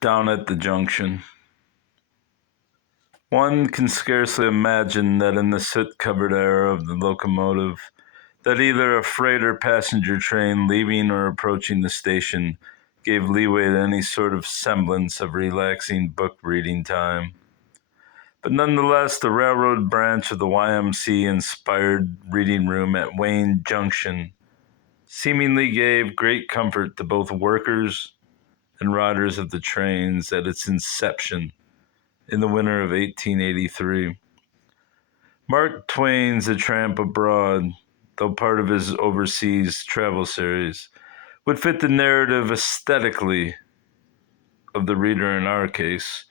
Down at the Junction. One can scarcely imagine that in the soot-covered air of the locomotive, that either a freight or passenger train leaving or approaching the station gave leeway to any sort of semblance of relaxing book-reading time. But nonetheless, the railroad branch of the YMC-inspired reading room at Wayne Junction seemingly gave great comfort to both workers and riders of the trains at its inception in the winter of 1883. Mark Twain's A Tramp Abroad, though part of his overseas travel series, would fit the narrative aesthetically of the reader in our case,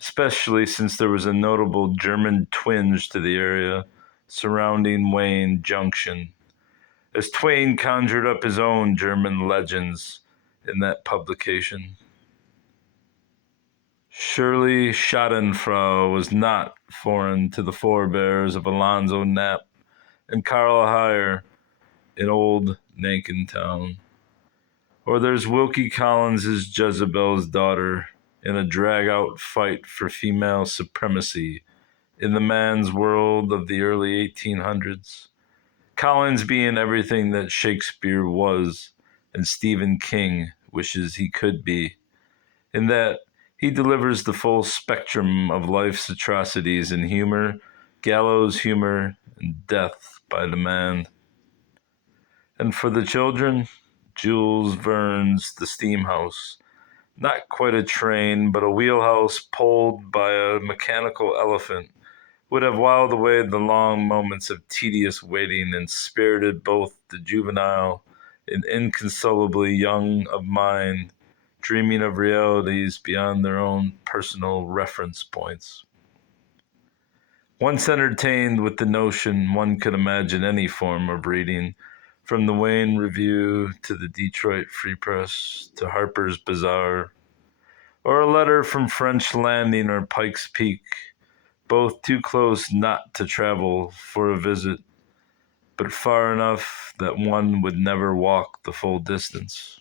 especially since there was a notable German twinge to the area surrounding Wayne Junction, as Twain conjured up his own German legends in that publication. Surely Schadenfreude was not foreign to the forebears of Alonzo Knapp and Carl Heyer in old Nankin town. Or there's Wilkie Collins's Jezebel's Daughter in a drag-out fight for female supremacy in the man's world of the early 1800s. Collins being everything that Shakespeare was and Stephen King wishes he could be, in that he delivers the full spectrum of life's atrocities in humor, gallows humor, and death by demand. And for the children, Jules Verne's The Steam House. Not quite a train, but a wheelhouse pulled by a mechanical elephant would have whiled away the long moments of tedious waiting and spirited both the juvenile and inconsolably young of mind, dreaming of realities beyond their own personal reference points. Once entertained with the notion, one could imagine any form of reading, from the Wayne Review to the Detroit Free Press to Harper's Bazaar, or a letter from French Landing or Pikes Peak, both too close not to travel for a visit, but far enough that one would never walk the full distance.